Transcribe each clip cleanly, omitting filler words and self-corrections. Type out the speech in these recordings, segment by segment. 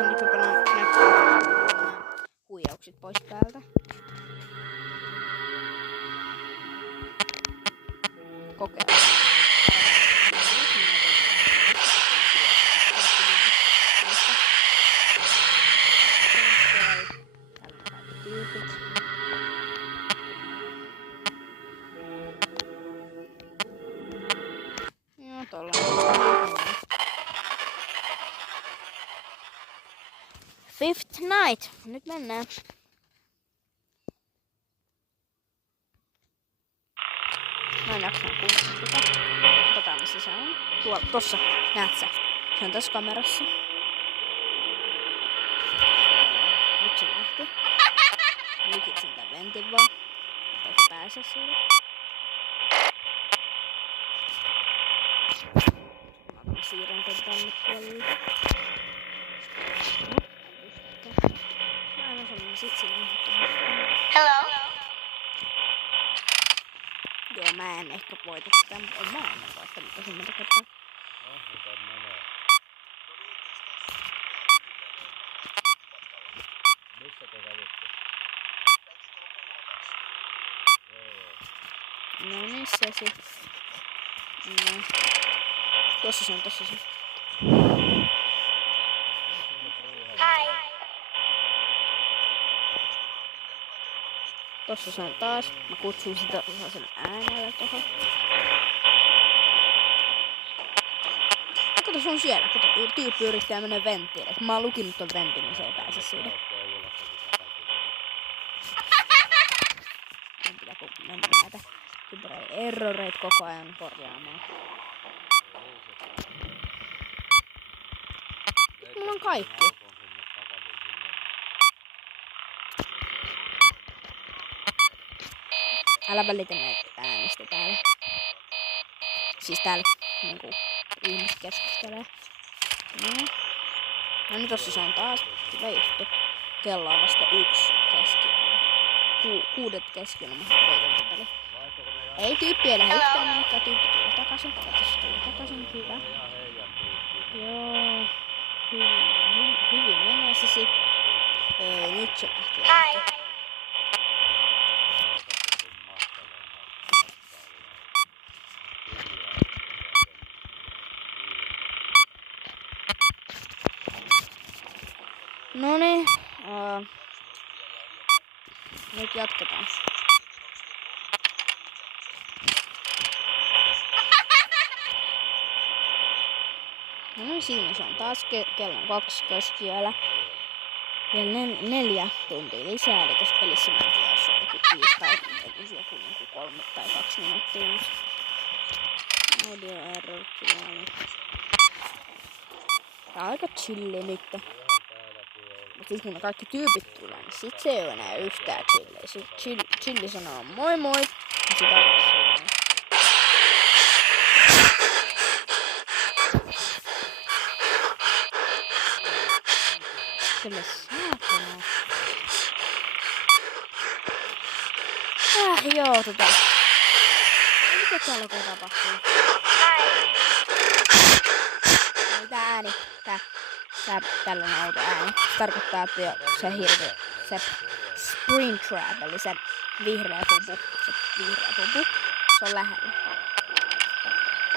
sen näköpänä huijaukset pois päältä. Kokeillaan. Joo, tolla. Fifth night. Nyt mennään. Mä en jaksanut kuulla sitä. Katsotaan missä se on. Tossa, näet sä. Se on tässä kamerassa. Nyt se lähti. Lukitsin tän ventin vaan. Eikä pääse siitä. Mä siirrän tän tänne puolelle. Mä en osannut sit sinne. Hello. Joo, mä en ehkä voita sitä, mutta on mä ennen voittanut tosi monta kertaa. Missä te kävitte? No missä se? No. Tossa se on, tossa se. Hi. Tossa se on taas. Mä kutsun sitä sen äänellä tohon. Kato, se on siellä. Kato, tyyppi yrittää mennä venttiin. Mä oon lukinut ton ventin, niin se ei pääse siitä. En pitää mennä näitä erroreita koko ajan korjaamaan. Mulla on kaikki. Älä välitä näitä äänistä täällä. Siis täällä niinku ihmiset keskustelee. No niin tossa se on taas. Hyvä juttu. Kello on vasta 1 keskiyöllä. 6 keskiyöllä mä voitan tätä peli. Ei tyyppi ei lähde yhtään minnekään. Tyyppi tulee takaisin. Katsos tulee takaisin. Hyvä. Joo. Hyvin menee se sit. Ei nyt se lähti. Hi. Noniin. Nyt jatketaan. No niin, siinä se on taas kello 2 keskiyöllä. Vielä 4 tuntia lisää, eli tässä pelissä mä en tiedä, jos on joku 5 tai joku 3 tai 2 minuuttia. Audio error kyllä. Tää on aika chilli nyt. Mut sit kun ne kaikki tyypit tulee, niin sit se ei oo enää yhtään chilliä. Sit chilli sanoo moi moi. Ja sit alkaa silleen. Kyllä saatana. Joo, mitä täällä oikein tapahtuu? Tää ääni, tällainen auto ääni. Tarkoittaa, että se Springtrap, eli se vihreä pupu. Se on lähellä.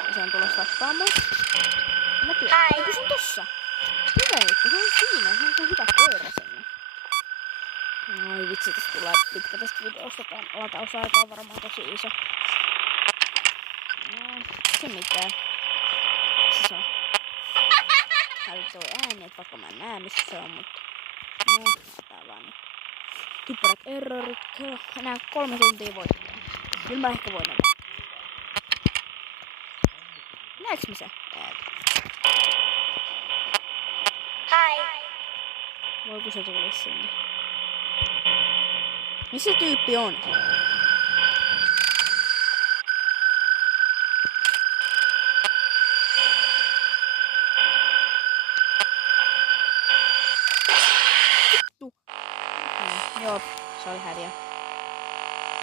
Ja se on tulossa tappaamaan. Eikö se on tossa? Hyvä juttu, se on siinä. Se on hyvä koira sinne. Oi vitsi, tästä tulee pitkä tästä videosta. Tän latausaika on varmaan tosi iso. No, se mitään. Se on. Toi ääni, että vaikka mä en näe missä se on, mutta no, näytään vaan nyt. Typerät errorit, enää 3 tuntia voittaa. Kyllä mä ehkä voitan. Näetkö mä se? Hi. Voiko se tulisi sinne? Missä se tyyppi on? Joo, se oli häviö.